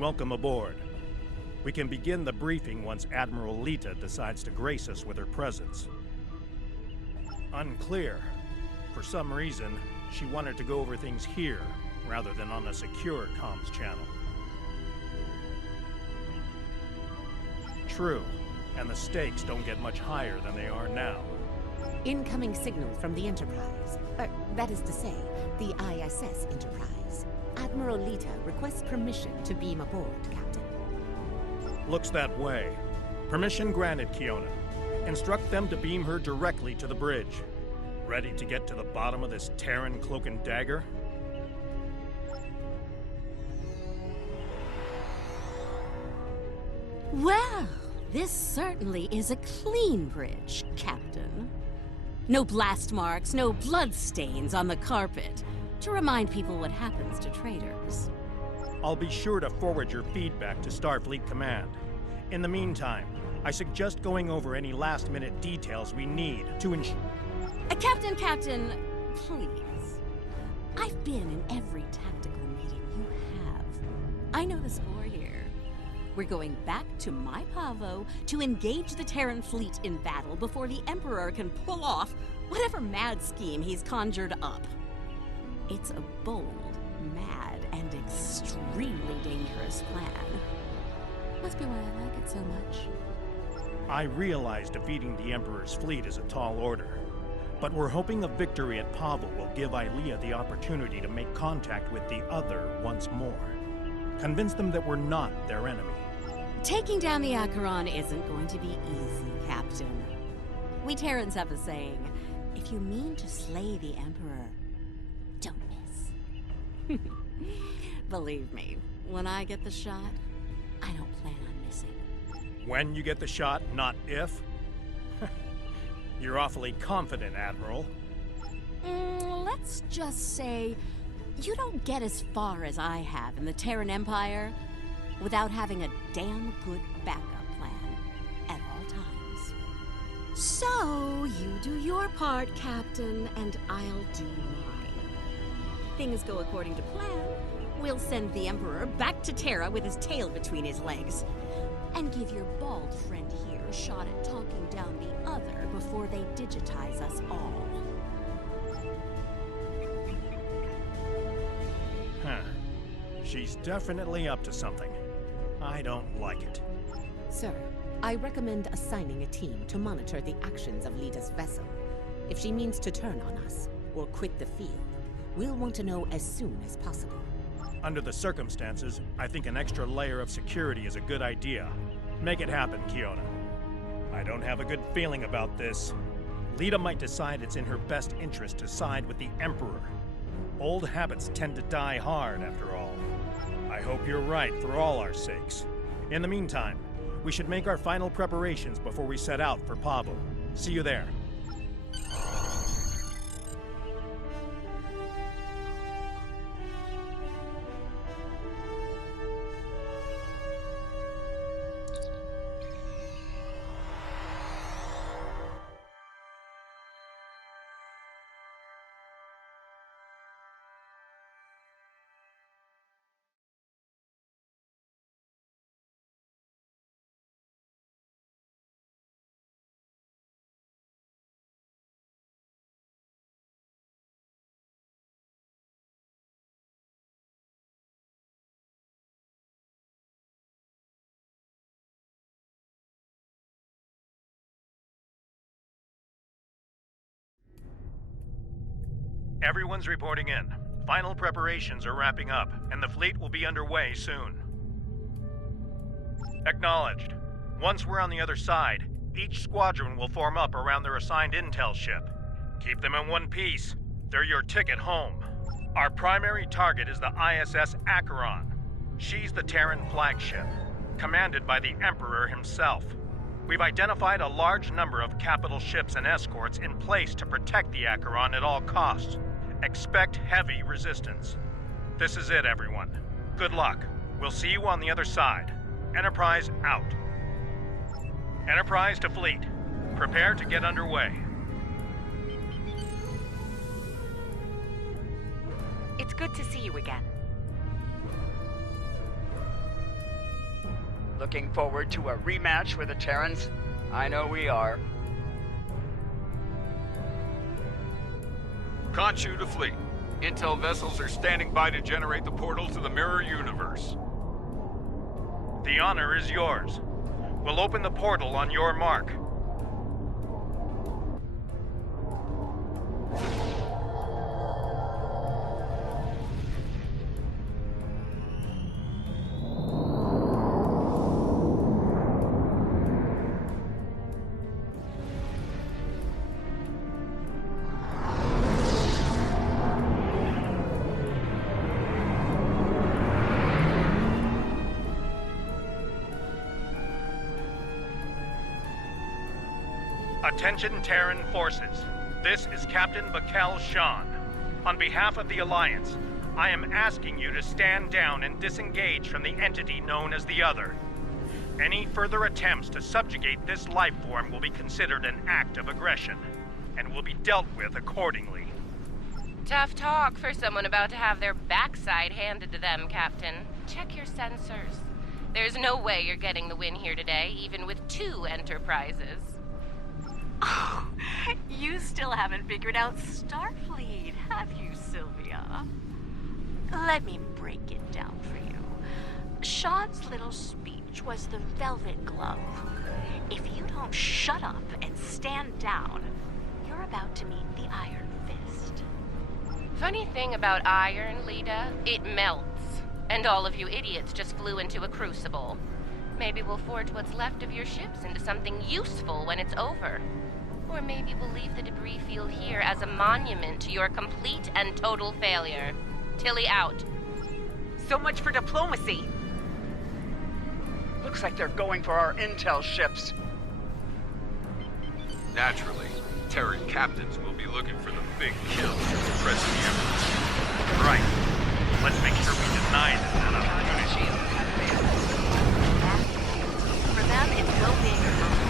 Welcome aboard. We can begin the briefing once Admiral Lita decides to grace us with her presence. Unclear. For some reason, she wanted to go over things here, rather than on a secure comms channel. True, and the stakes don't get much higher than they are now. Incoming signal from the Enterprise. That is to say, the ISS Enterprise. Admiral Lita requests permission to beam aboard, Captain. Looks that way. Permission granted, Kiona. Instruct them to beam her directly to the bridge. Ready to get to the bottom of this Terran cloak and dagger? Well, this certainly is a clean bridge, Captain. No blast marks, no blood stains on the carpet, to remind people what happens to traitors. I'll be sure to forward your feedback to Starfleet Command. In the meantime, I suggest going over any last-minute details we need to ensure... Captain, please. I've been in every tactical meeting you have. I know the score here. We're going back to my Pavo to engage the Terran fleet in battle before the Emperor can pull off whatever mad scheme he's conjured up. It's a bold, mad, and extremely dangerous plan. Must be why I like it so much. I realize defeating the Emperor's fleet is a tall order, but we're hoping a victory at Pavo will give Ilea the opportunity to make contact with the other once more. Convince them that we're not their enemy. Taking down the Acheron isn't going to be easy, Captain. We Terrans have a saying, if you mean to slay the Emperor, don't miss. Believe me, when I get the shot, I don't plan on missing. When you get the shot, not if? You're awfully confident, Admiral. Let's just say, you don't get as far as I have in the Terran Empire without having a damn good backup plan at all times. So, you do your part, Captain, and I'll do mine. Things go according to plan, we'll send the Emperor back to Terra with his tail between his legs, and give your bald friend here a shot at talking down the other before they digitize us all. Huh. She's definitely up to something. I don't like it. Sir, I recommend assigning a team to monitor the actions of Lita's vessel. If she means to turn on us, or quit the field, we'll want to know as soon as possible. Under the circumstances, I think an extra layer of security is a good idea. Make it happen, Kiona. I don't have a good feeling about this. Lita might decide it's in her best interest to side with the Emperor. Old habits tend to die hard, after all. I hope you're right for all our sakes. In the meantime, we should make our final preparations before we set out for Pavo. See you there. Everyone's reporting in. Final preparations are wrapping up, and the fleet will be underway soon. Acknowledged. Once we're on the other side, each squadron will form up around their assigned intel ship. Keep them in one piece. They're your ticket home. Our primary target is the ISS Acheron. She's the Terran flagship, commanded by the Emperor himself. We've identified a large number of capital ships and escorts in place to protect the Acheron at all costs. Expect heavy resistance. This is it, everyone. Good luck. We'll see you on the other side. Enterprise out. Enterprise to fleet. Prepare to get underway. It's good to see you again. Looking forward to a rematch with the Terrans? I know we are. Khonshu to fleet. Intel vessels are standing by to generate the portal to the mirror universe. The honor is yours. We'll open the portal on your mark. Attention Terran forces. This is Captain Bakel Shan. On behalf of the Alliance, I am asking you to stand down and disengage from the entity known as the Other. Any further attempts to subjugate this life form will be considered an act of aggression, and will be dealt with accordingly. Tough talk for someone about to have their backside handed to them, Captain. Check your sensors. There's no way you're getting the win here today, even with 2 Enterprises. Oh, you still haven't figured out Starfleet, have you, Sylvia? Let me break it down for you. Sean's little speech was the velvet glove. If you don't shut up and stand down, you're about to meet the Iron Fist. Funny thing about iron, Lita, it melts. And all of you idiots just flew into a crucible. Maybe we'll forge what's left of your ships into something useful when it's over. Or maybe we'll leave the debris field here as a monument to your complete and total failure. Tilly out. So much for diplomacy. Looks like they're going for our intel ships. Naturally, Terran captains will be looking for the big kills to impress the Emperor. Right. Let's make sure we deny them that opportunity. For them, it's go big or go home.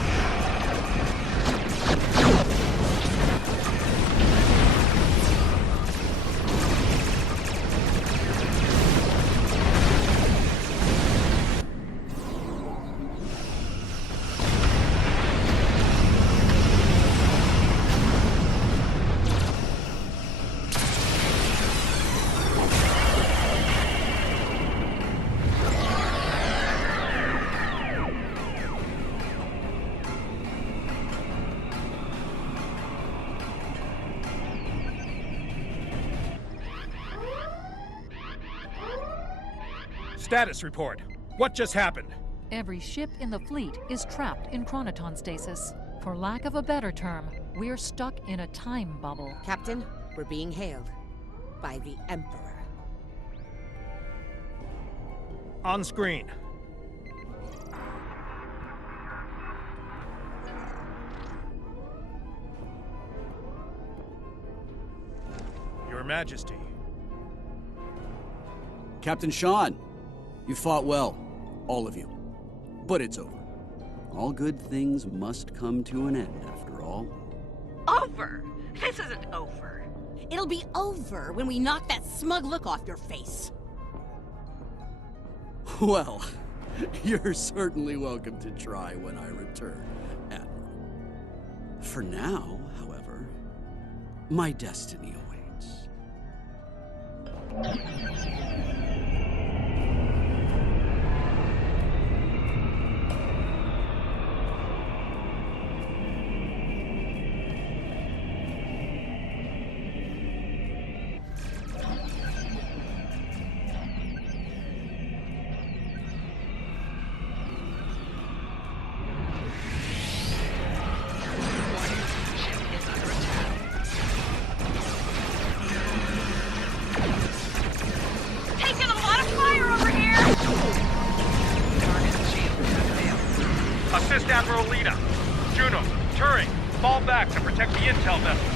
Status report. What just happened? Every ship in the fleet is trapped in chronoton stasis. For lack of a better term, we're stuck in a time bubble. Captain, we're being hailed by the Emperor. On screen. Your Majesty. Captain Shan, you fought well, all of you. But it's over. All good things must come to an end, after all. Over? This isn't over. It'll be over when we knock that smug look off your face. Well, you're certainly welcome to try when I return, Admiral. For now, however, my destiny awaits. Assist Admiral Lita. Juno, Turing, fall back to protect the intel vessel.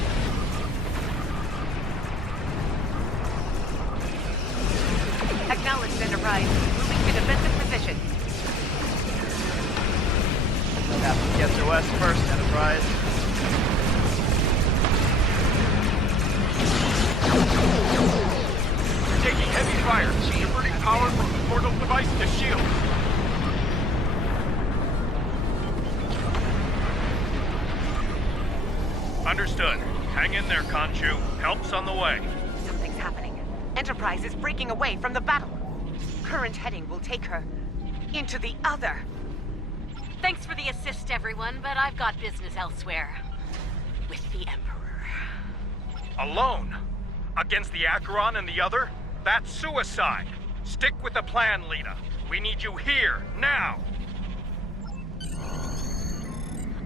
Acknowledged, Enterprise. Moving to defensive position. Captain gets to us first, Enterprise. We're taking heavy fire, diverting power from the portal device to shield. Understood. Hang in there, Khonshu. Help's on the way. Something's happening. Enterprise is breaking away from the battle. Current heading will take her into the other. Thanks for the assist, everyone, but I've got business elsewhere. With the Emperor. Alone? Against the Acheron and the other? That's suicide. Stick with the plan, Lita. We need you here, now.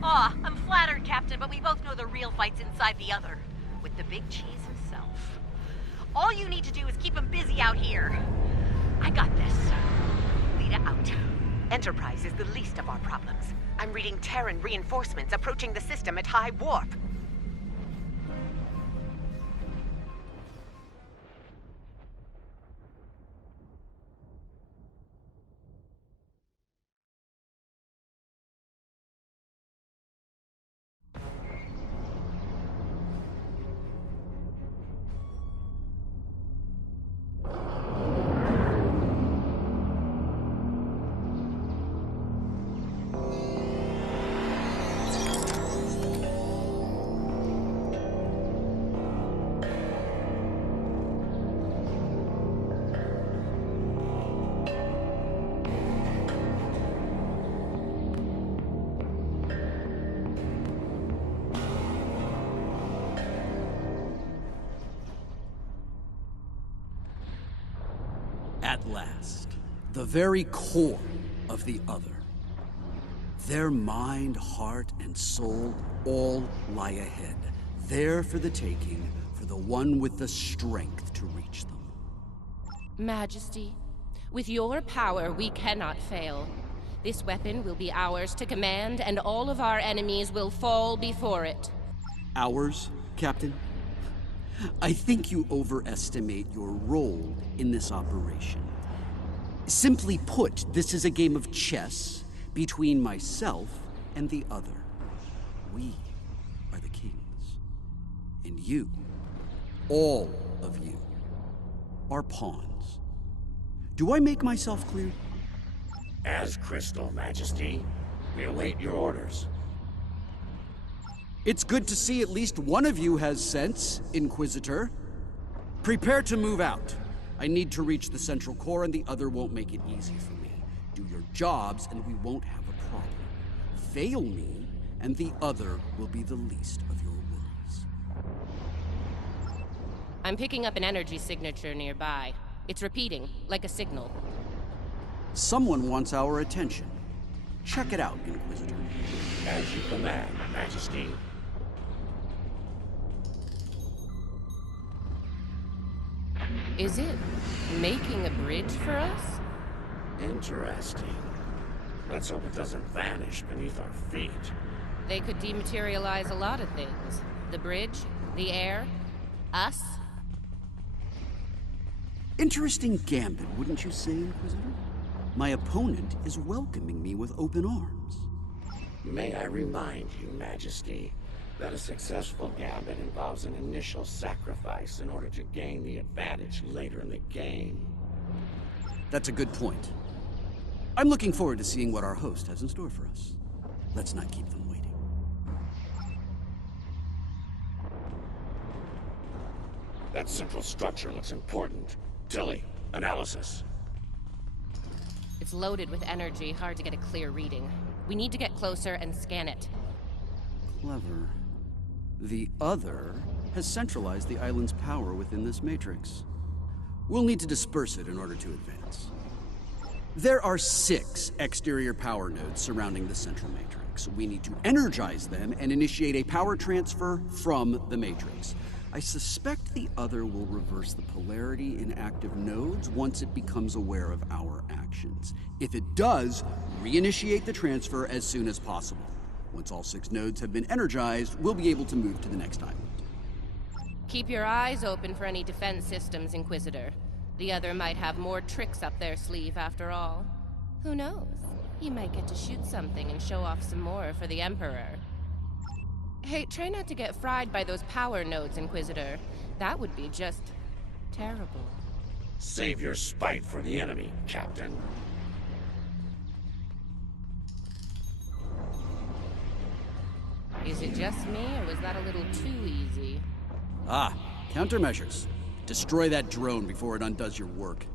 Aw, I'm flattered, Captain, but we both know the real fight's inside the other. With the big cheese himself. All you need to do is keep him busy out here. I got this. Lita out. Enterprise is the least of our problems. I'm reading Terran reinforcements approaching the system at high warp. At last, the very core of the other. Their mind, heart, and soul all lie ahead, there for the taking, for the one with the strength to reach them. Majesty, with your power, we cannot fail. This weapon will be ours to command, and all of our enemies will fall before it. Ours, Captain? I think you overestimate your role in this operation. Simply put, this is a game of chess between myself and the other. We are the kings. And you, all of you, are pawns. Do I make myself clear? As crystal, Majesty. We await your orders. It's good to see at least one of you has sense, Inquisitor. Prepare to move out. I need to reach the central core and the other won't make it easy for me. Do your jobs and we won't have a problem. Fail me and the other will be the least of your worries. I'm picking up an energy signature nearby. It's repeating, like a signal. Someone wants our attention. Check it out, Inquisitor. As you command, Majesty. Is it making a bridge for us? Interesting. Let's hope it doesn't vanish beneath our feet. They could dematerialize a lot of things. The bridge, the air, us. Interesting gambit, wouldn't you say, Inquisitor? My opponent is welcoming me with open arms. May I remind you, Majesty, that a successful gambit involves an initial sacrifice in order to gain the advantage later in the game. That's a good point. I'm looking forward to seeing what our host has in store for us. Let's not keep them waiting. That central structure looks important. Tilly, analysis. It's loaded with energy, hard to get a clear reading. We need to get closer and scan it. Clever. The other has centralized the island's power within this matrix. We'll need to disperse it in order to advance. There are 6 exterior power nodes surrounding the central matrix. We need to energize them and initiate a power transfer from the matrix. I suspect the other will reverse the polarity in active nodes once it becomes aware of our actions. If it does, reinitiate the transfer as soon as possible. Once all 6 nodes have been energized, we'll be able to move to the next island. Keep your eyes open for any defense systems, Inquisitor. The other might have more tricks up their sleeve after all. Who knows? You might get to shoot something and show off some more for the Emperor. Hey, try not to get fried by those power nodes, Inquisitor. That would be just terrible. Save your spite for the enemy, Captain. Is it just me, or was that a little too easy? Ah, countermeasures. Destroy that drone before it undoes your work.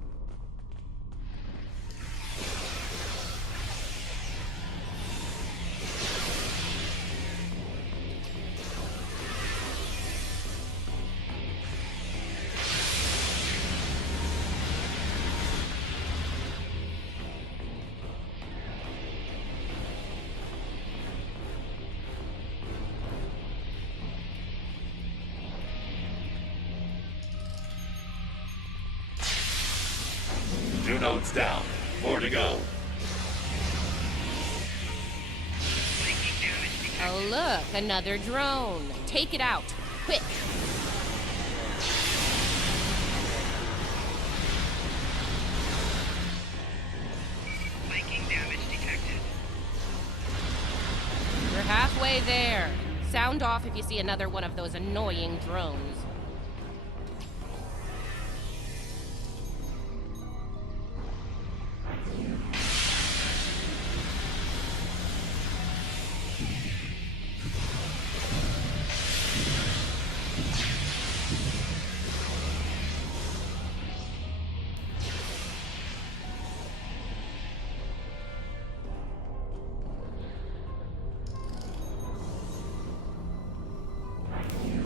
Two nodes down. More to go. Oh look, another drone. Take it out, quick. We're halfway there. Sound off if you see another one of those annoying drones.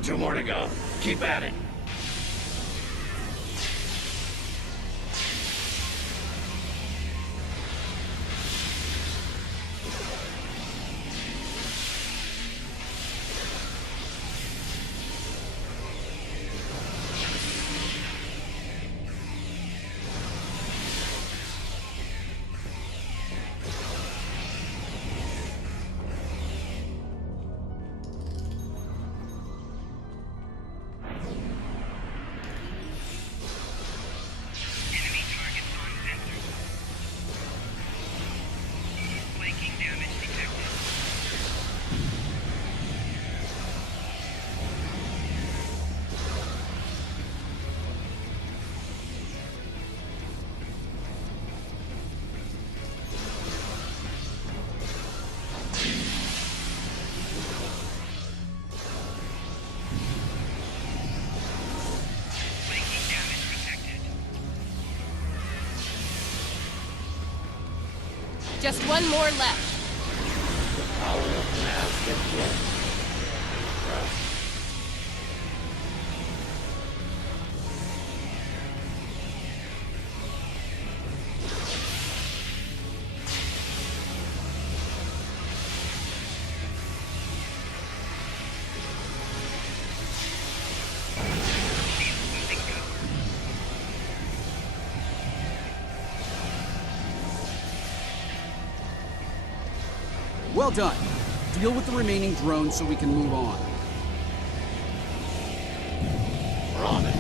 Two more to go. Keep at it. Just one more left. Power of mass deployment. Well done. Deal with the remaining drones so we can move on. We're on it.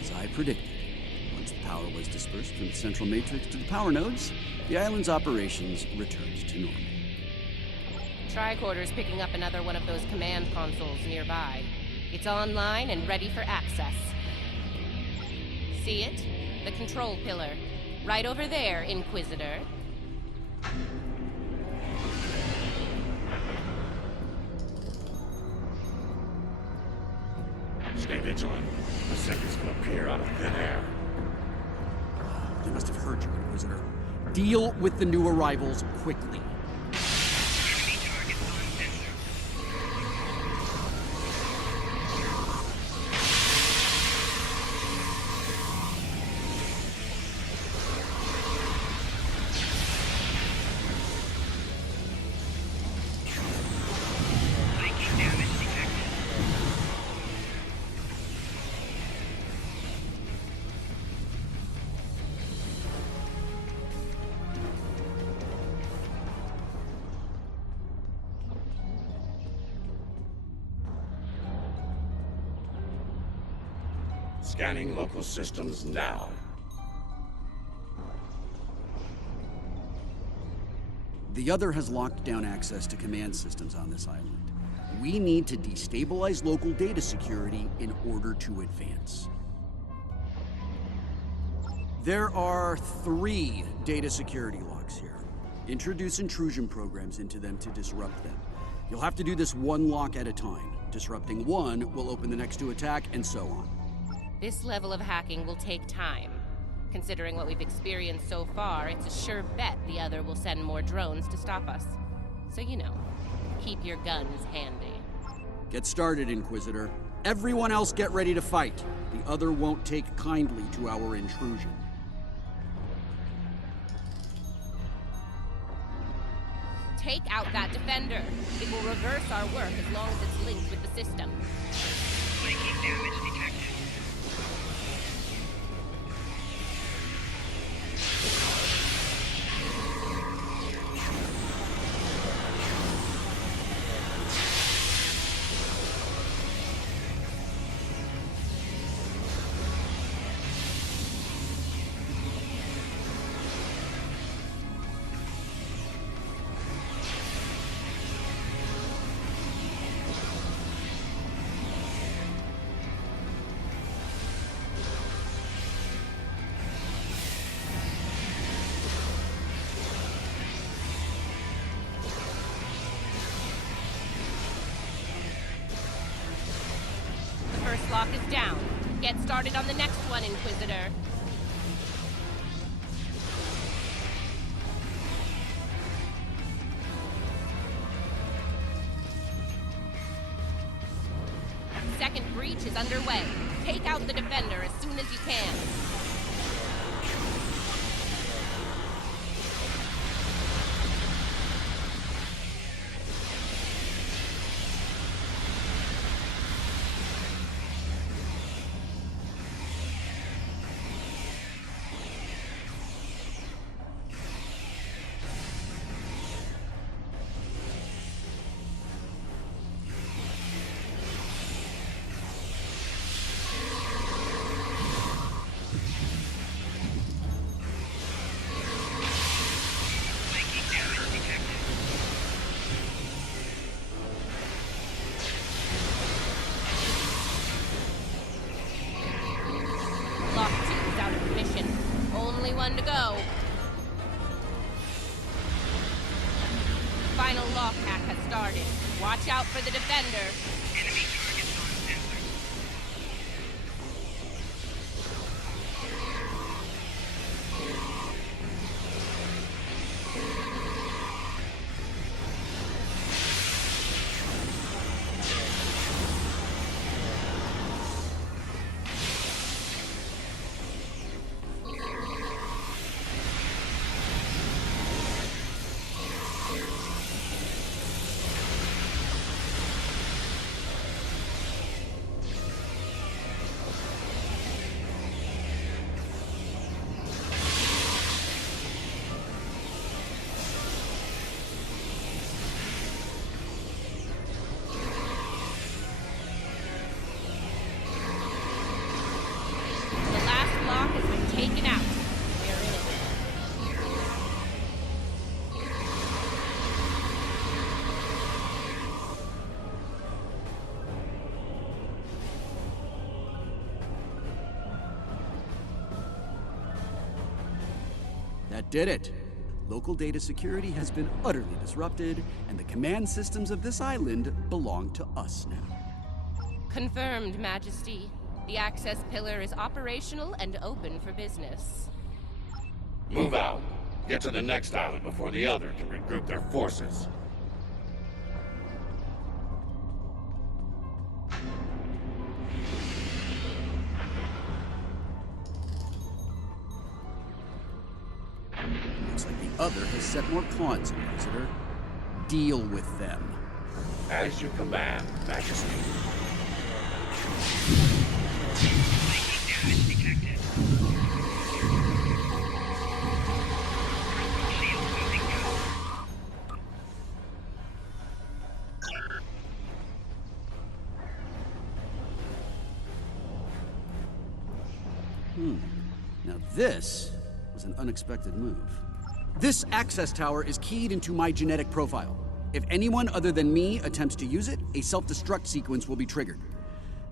As I predicted. Once the power was dispersed from the central matrix to the power nodes, the island's operations returned to normal. Tricorder's picking up another one of those command consoles nearby. It's online and ready for access. See it? The control pillar. Right over there, Inquisitor. Stay vigilant. The second's gonna appear out of thin air. They must have heard you, Inquisitor. Deal with the new arrivals quickly. Scanning local systems now. The other has locked down access to command systems on this island. We need to destabilize local data security in order to advance. There are 3 data security locks here. Introduce intrusion programs into them to disrupt them. You'll have to do this one lock at a time. Disrupting one will open the next to attack, and so on. This level of hacking will take time. Considering what we've experienced so far, it's a sure bet the other will send more drones to stop us. So you know, keep your guns handy. Get started, Inquisitor. Everyone else get ready to fight. The other won't take kindly to our intrusion. Take out that defender. It will reverse our work as long as it's linked with the system. Breaking damage detected. First lock is down. Get started on the next one, Inquisitor. Second breach is underway. Take out the defender as soon as you can. Lock 2 is out of commission. Only one to go. Final lock hack has started. Watch out for the defender. Enemy targets on sensor. The last lock has been taken out. We're in it. That did it. Local data security has been utterly disrupted, and the command systems of this island belong to us now. Confirmed, Majesty. The access pillar is operational and open for business. Move out. Get to the next island before the other can regroup their forces. Looks like the other has set more cons, Inquisitor. Deal with them. As you command, Majesty. Breaking damage detected. Shield moving out. Now this was an unexpected move. This access tower is keyed into my genetic profile. If anyone other than me attempts to use it, a self-destruct sequence will be triggered.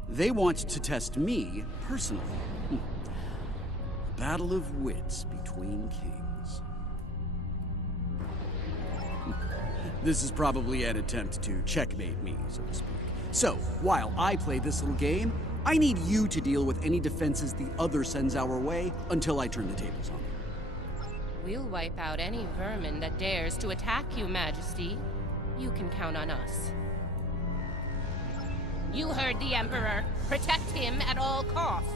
They want to test me personally. Battle of wits between kings. This is probably an attempt to checkmate me, so to speak. So, while I play this little game, I need you to deal with any defenses the other sends our way until I turn the tables on them. We'll wipe out any vermin that dares to attack you, Majesty. You can count on us. You heard the Emperor. Protect him at all costs.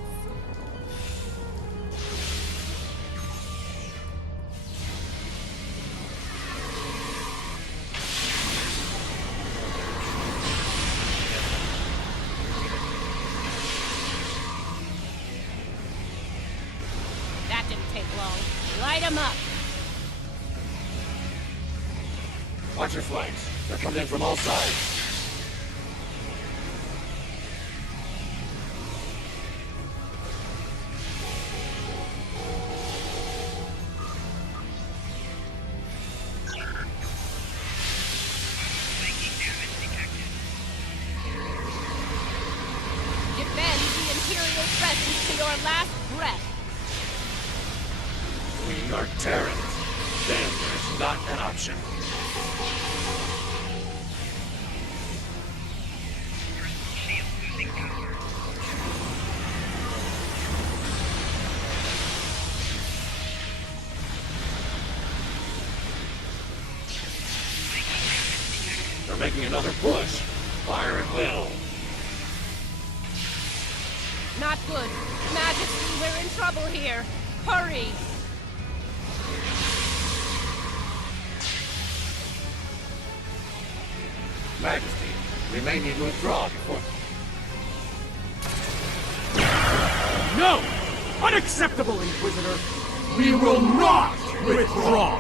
That didn't take long. Light him up. Watch your flanks. They're coming in from all sides. Flanking damage detected. Defend the Imperial presence to your last breath. We are Terrans. Then there's not an option. Personal shield losing power. Flanking damage detected. They're making another push. Fire at will. Not good. Majesty, we're in trouble here. Hurry! Majesty, we may need to withdraw before... No! Unacceptable, Inquisitor! We will not withdraw!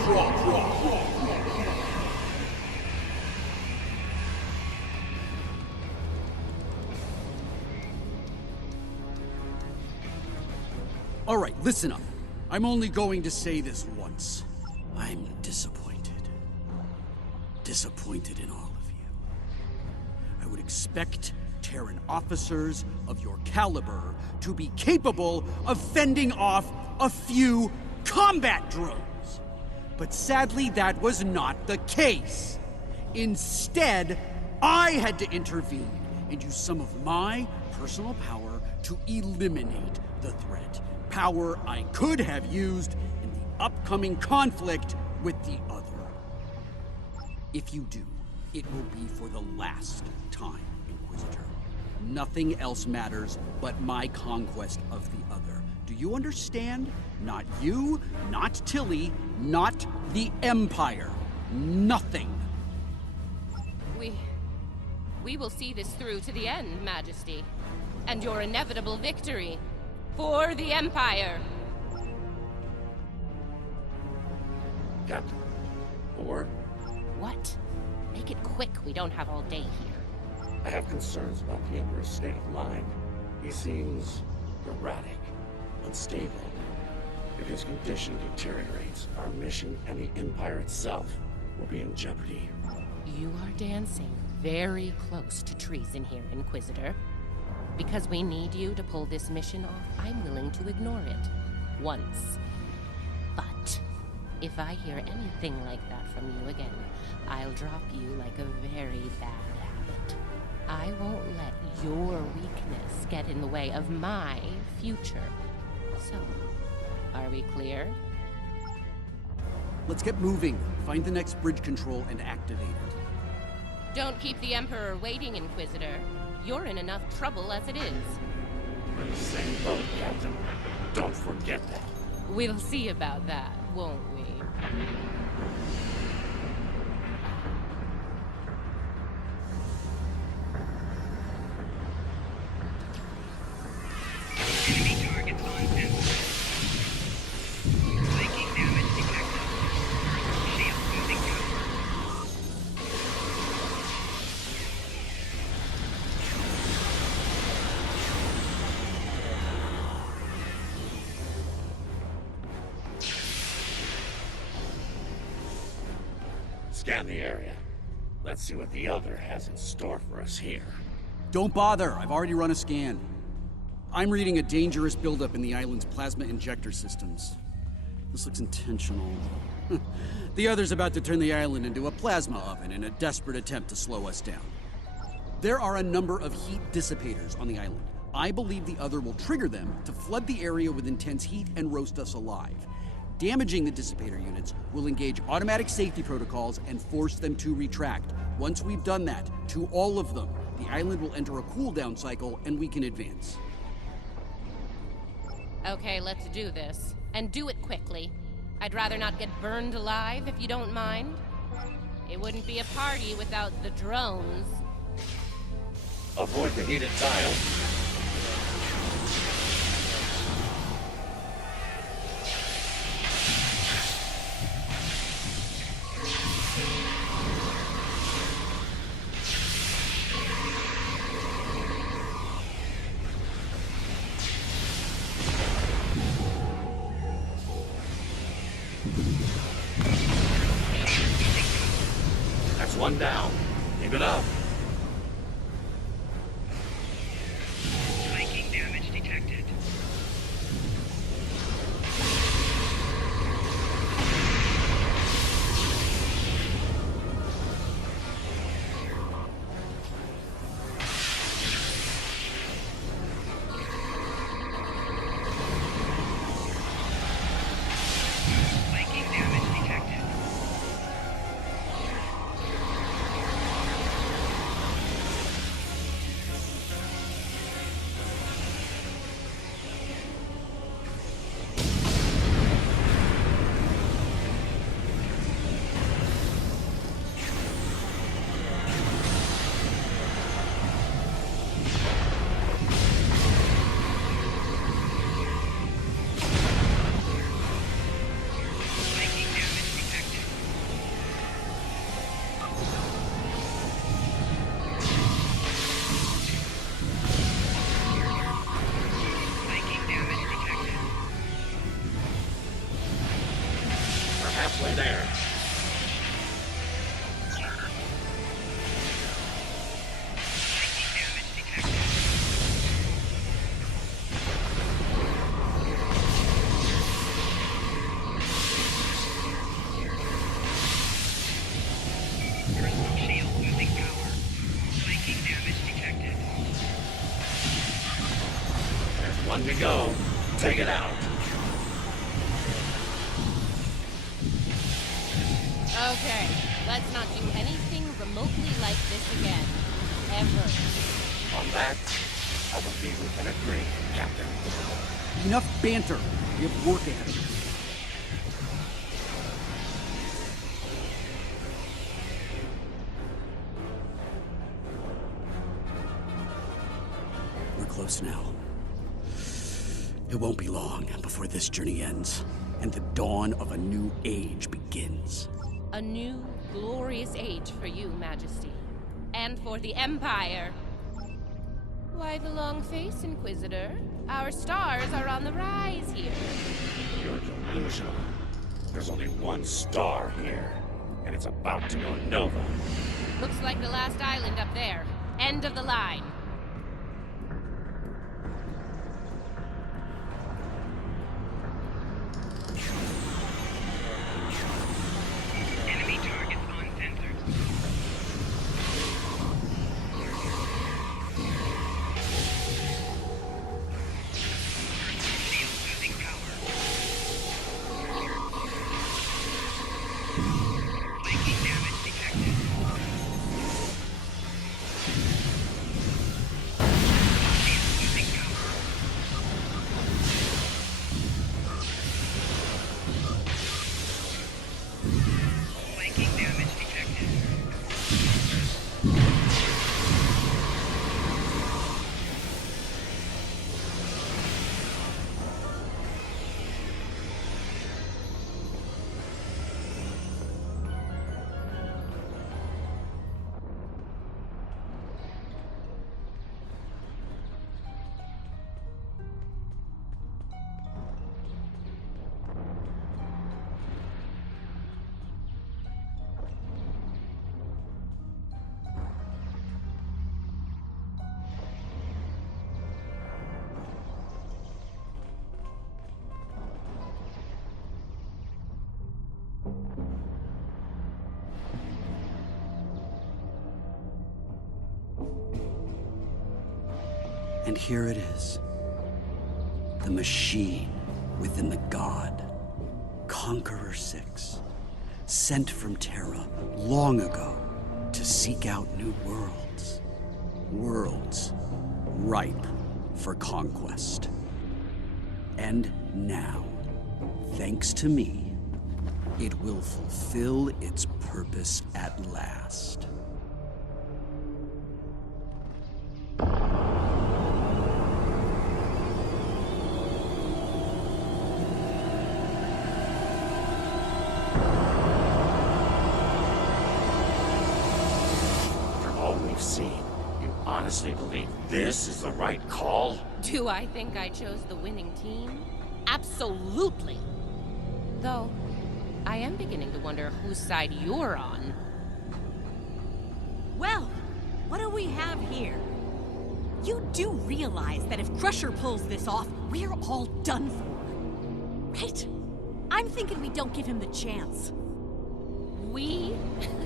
All right, listen up. I'm only going to say this once. I'm disappointed. Disappointed in all of you. I would expect Terran officers of your caliber to be capable of fending off a few combat drones. But sadly, that was not the case. Instead, I had to intervene and use some of my personal power to eliminate the threat. Power I could have used in the upcoming conflict with the other. If you do, it will be for the last time, Inquisitor. Nothing else matters but my conquest of the other. Do you understand? Not you, not Tilly, not the Empire. Nothing. We will see this through to the end, Majesty. And your inevitable victory. For the Empire. Captain. A word? What? Make it quick, we don't have all day here. I have concerns about the Emperor's state of mind. He seems erratic, unstable. If his condition deteriorates, our mission and the Empire itself will be in jeopardy. You are dancing very close to treason here, Inquisitor. Because we need you to pull this mission off, I'm willing to ignore it. Once. But if I hear anything like that from you again, I'll drop you like a very bad habit. I won't let your weakness get in the way of my future. So, are we clear? Let's get moving. Find the next bridge control and activate it. Don't keep the Emperor waiting, Inquisitor. You're in enough trouble as it is. We're in the same boat, Captain. Don't forget that. We'll see about that, won't we? Enemy targets on sensor. Flanking damage detected. Personal shield losing power. scan the area. Let's see what the other has in store for us here. Don't bother, I've already run a scan. I'm reading a dangerous buildup in the island's plasma injector systems. This looks intentional. The other's about to turn the island into a plasma oven in a desperate attempt to slow us down. There are a number of heat dissipators on the island. I believe the other will trigger them to flood the area with intense heat and roast us alive. Damaging the dissipator units will engage automatic safety protocols and force them to retract. Once we've done that, to all of them, the island will enter a cooldown cycle and we can advance. Okay, let's do this. And do it quickly. I'd rather not get burned alive, if you don't mind. It wouldn't be a party without the drones. Avoid the heated tile. That's one down. Keep it up. Spiking damage detected. Spiking damage detected. Spiking damage detected. Spiking damage detected. We're halfway there. Spiking damage detected. Crystal shield losing power. Spiking damage detected. There's one to go. Take it out. Okay, let's not do anything remotely like this again. Ever. On that, I believe we can agree, Captain. Enough banter. We have work ahead of us. We're close now. It won't be long before this journey ends, and the dawn of a new age begins. A new, glorious age for you, Majesty. And for the Empire. Why the long face, Inquisitor? Our stars are on the rise here. You're delusional. There's only one star here, and it's about to go nova. Looks like the last island up there. End of the line. Enemy targets on sensors. Shield losing power. Spiking damage detected. And here it is. The machine within the god. Conqueror 6. Sent from Terra long ago to seek out new worlds. Worlds ripe for conquest. And now, thanks to me, it will fulfill its purpose at last. From all we've seen, you honestly believe this is the right call? Do I think I chose the winning team? Absolutely. Though, I am beginning to wonder whose side you're on. Well, what do we have here? You do realize that if Crusher pulls this off, we're all done for, right? I'm thinking we don't give him the chance. We?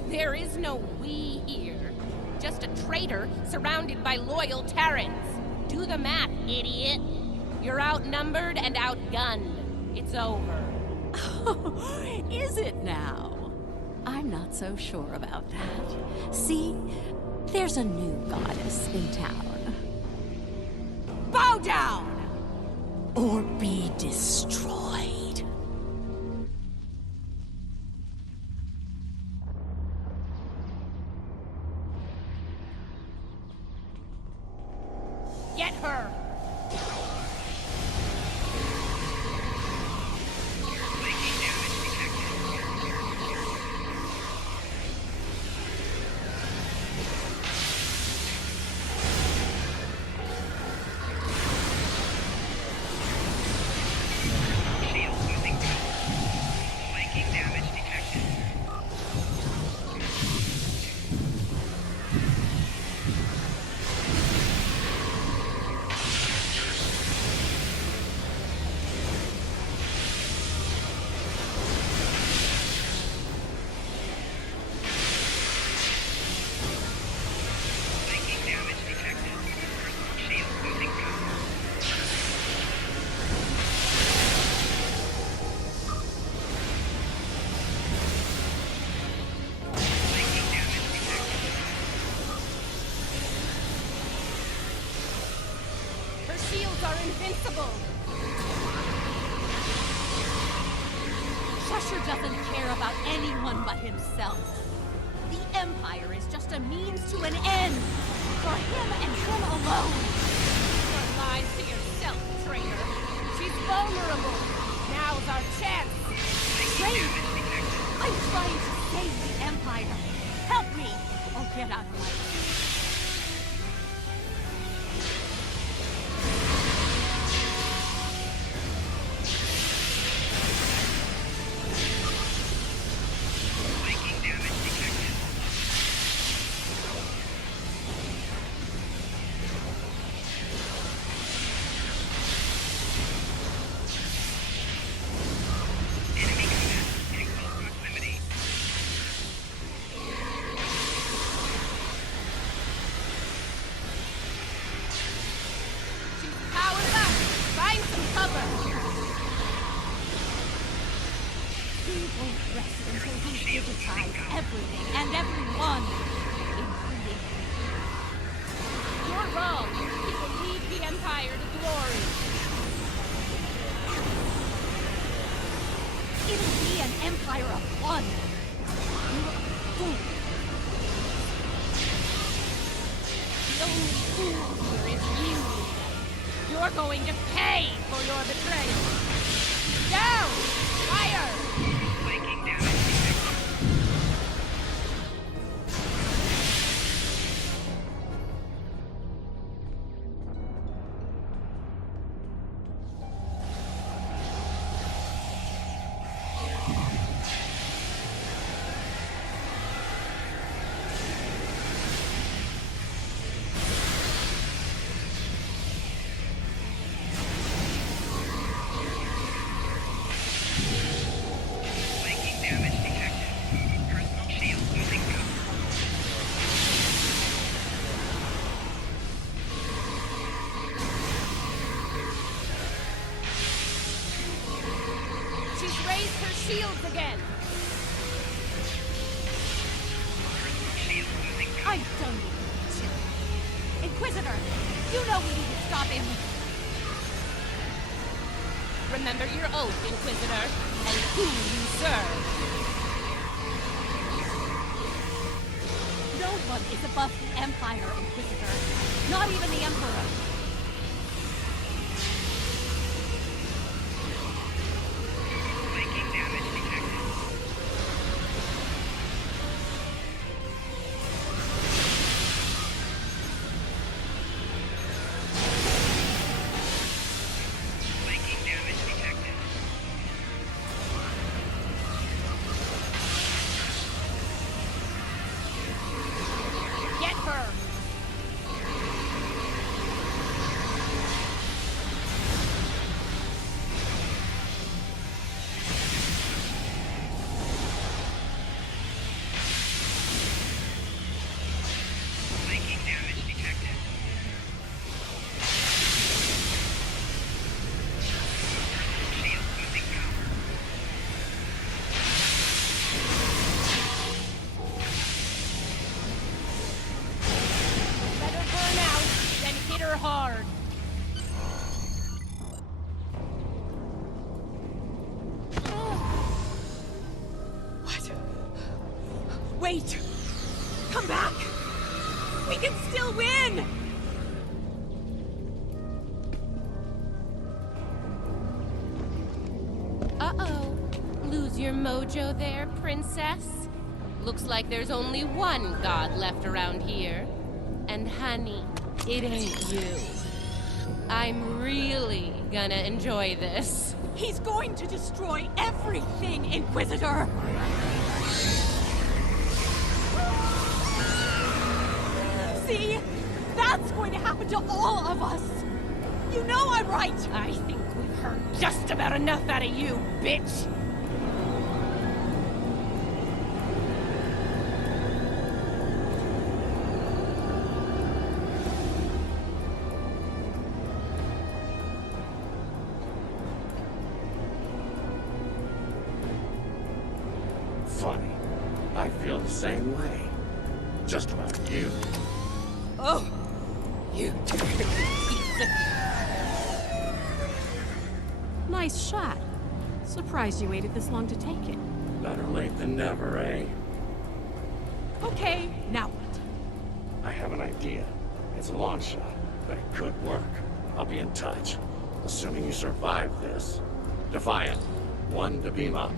There is no we here. Just a traitor surrounded by loyal Terrans. Do the math, idiot. You're outnumbered and outgunned. It's over. Is it now? I'm not so sure about that. See, there's a new goddess in town. Bow down! Or be destroyed. Get her! Shield losing power. Flanking damage detected. Flanking damage detected. Shield losing power. Flanking damage detected. Her shields are invincible! Crusher doesn't care about anyone but himself. The Empire is just a means to an end. For him and him alone. You're lying to yourself, traitor. She's vulnerable. Now's our chance. Traitor! I'm trying to save the Empire. Help me, or get out of my way. Flanking damage detected. Enemy command in close proximity. She's powered up. Find some cover. He won't rest until he's digitized everything and everyone, including me. You're wrong. He will lead the Empire to glory. It'll be an empire of one. You're a fool. The only fool here is you. You're going to pay for your betrayal. Down! Fire! Flanking damage detected. shields again! I don't need to. Inquisitor, you know we need to stop him. Remember your oath, Inquisitor, and who you serve. No one is above the Empire, Inquisitor. Not even the Emperor. Making damage detected. Making damage detected. Get her! Making damage detected. Shield losing power. Let her burn out, then hit her hard. What? Wait! Come back! We can still win! Uh-oh. Lose your mojo there, princess? Looks like there's only one god left around here. And honey, it ain't you. I'm really gonna enjoy this. He's going to destroy everything, Inquisitor! See? That's going to happen to all of us! You know I'm right! I think we've heard just about enough out of you, bitch! Funny. I feel the same way. Just about you. Oh! You... Nice shot. Surprised you waited this long to take it. Better late than never, eh? Okay, now what? I have an idea. It's a long shot, but it could work. I'll be in touch. Assuming you survive this. Defiant. 1 to beam up.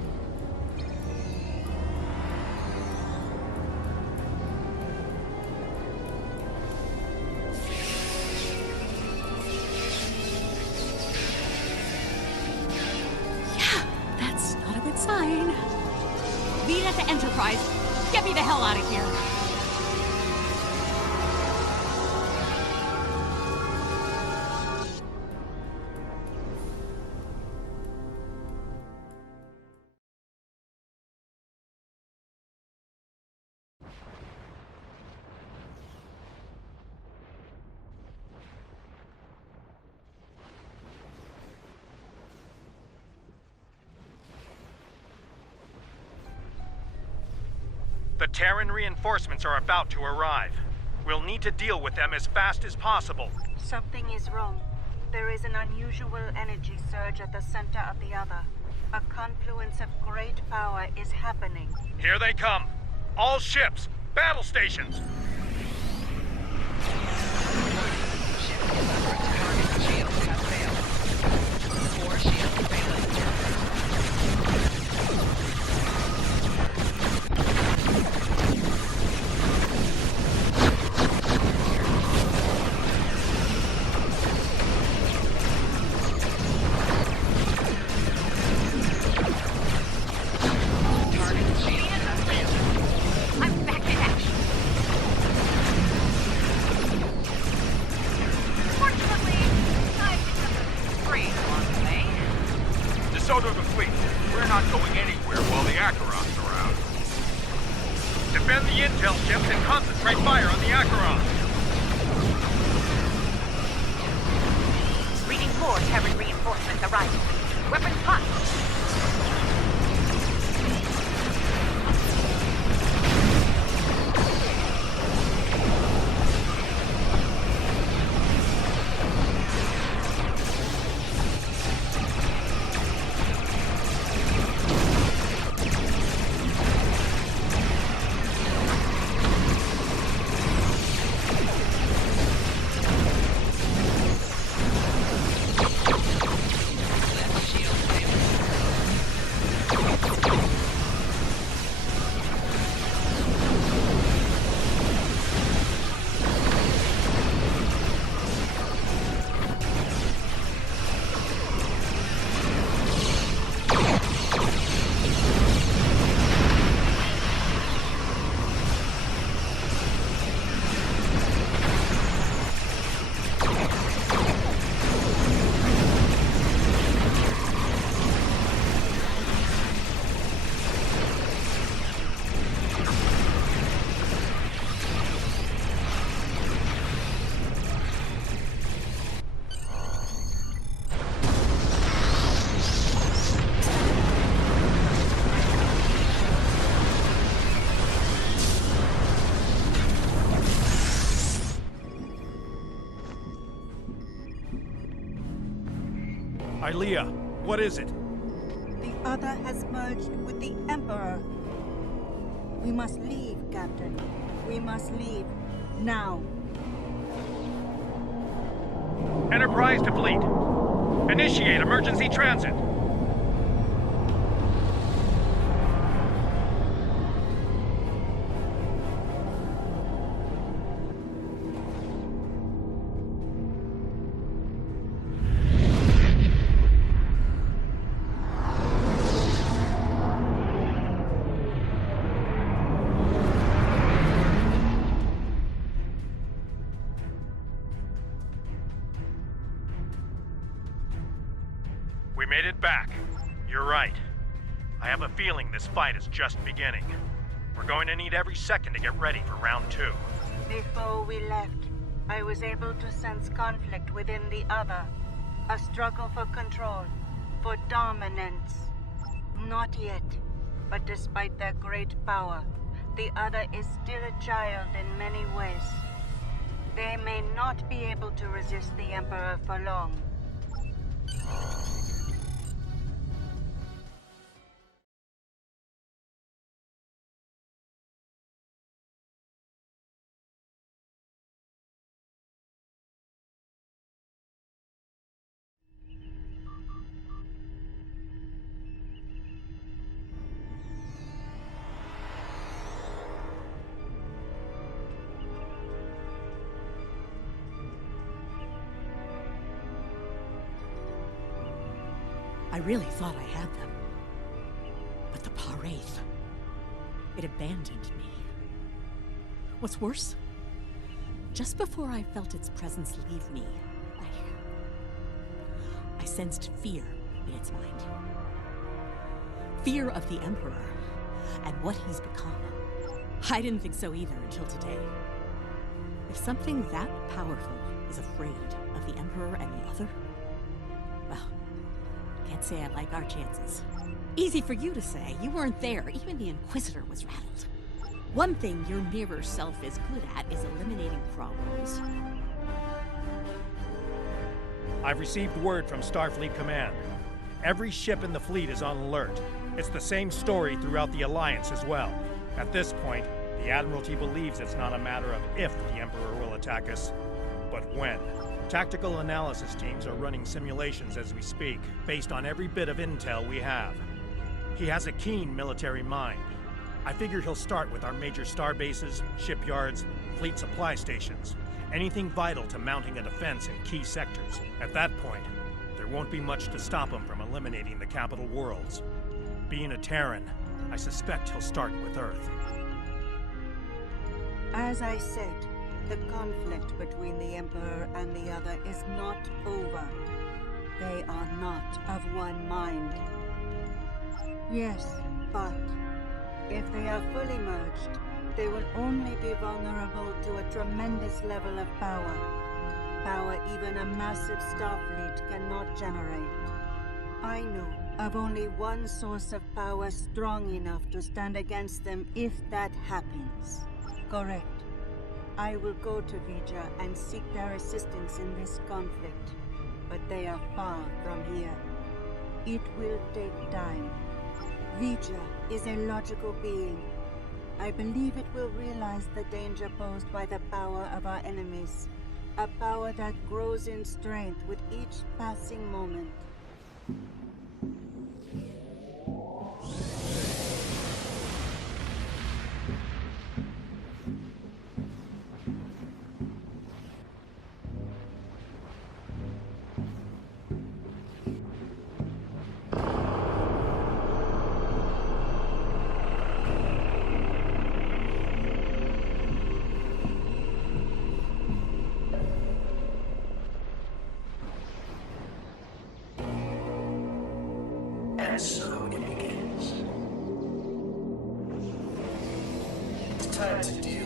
That's not a good sign. Lead at the Enterprise. Get me the hell out of here. The Terran reinforcements are about to arrive. We'll need to deal with them as fast as possible. Something is wrong. There is an unusual energy surge at the center of the other. A confluence of great power is happening. Here they come. All ships, battle stations. Shields have failed. 4 shields failing. I'm back in action! Fortunately, I picked up a brain along the way. DeSoto the fleet. We're not going anywhere while the Acheron's around. Defend the intel ships and concentrate fire on the Acheron. Reading more Terran reinforcements arriving. Weapons hot! Ilea, what is it? The other has merged with the Emperor. We must leave, Captain. We must leave. Now. Enterprise to fleet. Initiate emergency transit. We made it back. You're right. I have a feeling this fight is just beginning. We're going to need every second to get ready for round 2. Before we left, I was able to sense conflict within the other. A struggle for control, for dominance. Not yet, but despite their great power, the other is still a child in many ways. They may not be able to resist the Emperor for long. I really thought I had them. But the Paraith, it abandoned me. What's worse, just before I felt its presence leave me, I sensed fear in its mind. Fear of the Emperor and what he's become. I didn't think so either until today. If something that powerful is afraid of the Emperor and the other, well, can't say I like our chances. Easy for you to say. You weren't there. Even the Inquisitor was rattled. One thing your mirror self is good at is eliminating problems. I've received word from Starfleet Command. Every ship in the fleet is on alert. It's the same story throughout the Alliance as well. At this point, the Admiralty believes it's not a matter of if the Emperor will attack us, but when. Tactical analysis teams are running simulations as we speak, based on every bit of intel we have. He has a keen military mind. I figure he'll start with our major star bases, shipyards, fleet supply stations, anything vital to mounting a defense in key sectors. At that point, there won't be much to stop him from eliminating the capital worlds. Being a Terran, I suspect he'll start with Earth. As I said, the conflict between the Emperor and the other is not over. They are not of one mind. Yes, but if they are fully merged, they will only be vulnerable to a tremendous level of power. Power even a massive Starfleet cannot generate. I know of only one source of power strong enough to stand against them if that happens. Correct. I will go to Vija and seek their assistance in this conflict, but they are far from here. It will take time. Vija is a logical being. I believe it will realize the danger posed by the power of our enemies, a power that grows in strength with each passing moment. And so it begins. It's time to deal